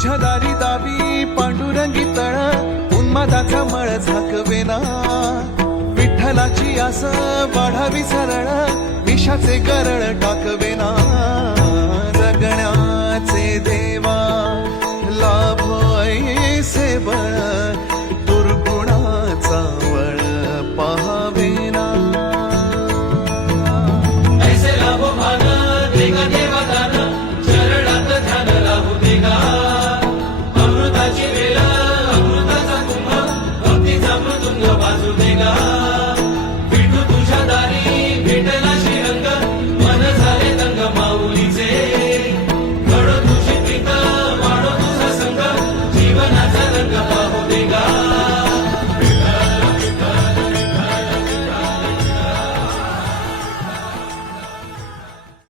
तुझ्या दारी दावी पांडुरंगी तळ उन्मादाचा मळ झाकवेना विठ्ठलाची आस वाढावी सरळ विषाचे गरळ टाकवेना